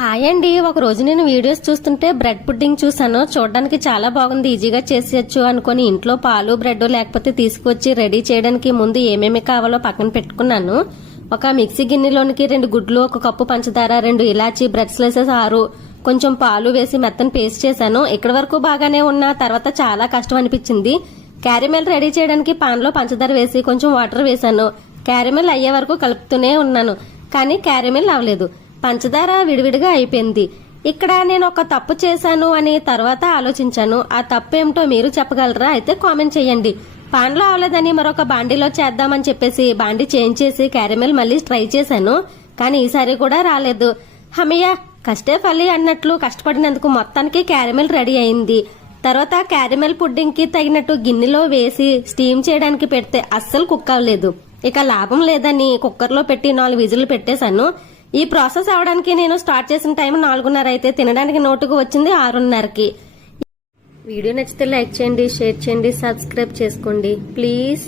Hi అండి. ఒక రోజు నేను వీడియోస్ చూస్తుంటే బ్రెడ్ పుడ్డింగ్ చూసాను. చూడడానికి చాలా బాగుంది, ఈజీగా చేసేయచ్చు అనుకుని ఇంట్లో పాలు బ్రెడ్ లేకపోతే తీసుకొచ్చి రెడీ చేయడానికి ముందు ఏమేమి కావాలో పక్కన పెట్టుకున్నాను. ఒక మిక్సీ గిన్నెలోనికి 2 గుడ్లు, 1 కప్పు పంచదార, 2 ఇలాచి, బ్రెడ్ స్లైసెస్ 6, కొంచెం పాలు వేసి మెత్తని పేస్ట్ చేశాను. ఇక్కడ వరకు బాగానే ఉన్నా తర్వాత చాలా కష్టం అనిపించింది. క్యారమెల్ రెడీ చేయడానికి పాన్ లో పంచదార వేసి కొంచెం వాటర్ వేశాను. క్యారమెల్ అయ్యే వరకు కలుపుతూనే ఉన్నాను, కానీ క్యారమెల్ అవ్వలేదు. పంచదార విడివిడిగా అయిపోయింది. ఇక్కడ నేను ఒక తప్పు చేశాను అని తర్వాత ఆలోచించాను. ఆ తప్పు ఏమిటో మీరు చెప్పగలరా? అయితే కామెంట్ చేయండి. పాన్ లో అవలేదని మరొక బాండీలో చేద్దామని చెప్పేసి బాండీ చేంజ్ చేసి క్యారమెల్ మళ్ళీ ట్రై చేశాను, కానీ ఈసారి కూడా రాలేదు. హమయ్య, కష్టే ఫలి అన్నట్లు కష్టపడినందుకు మొత్తానికి క్యారమెల్ రెడీ అయింది. తర్వాత క్యారమెల్ పుడ్డింగ్ కి తగినట్టు గిన్నెలో వేసి స్టీమ్ చేయడానికి పెడితే అస్సలు కుక్ అవ్వలేదు. ఇక లాభం లేదని కుక్కర్లో పెట్టి 4 విజిల్లు పెట్టేశాను. ఈ ప్రాసెస్ అవడానికి నేను స్టార్ట్ చేసిన టైం 4:30 అయితే తినడానికి నోటుకు వచ్చింది 6:30కి. వీడియో నచ్చితే లైక్ చేయండి, షేర్ చేయండి, సబ్స్క్రైబ్ చేసుకోండి ప్లీజ్.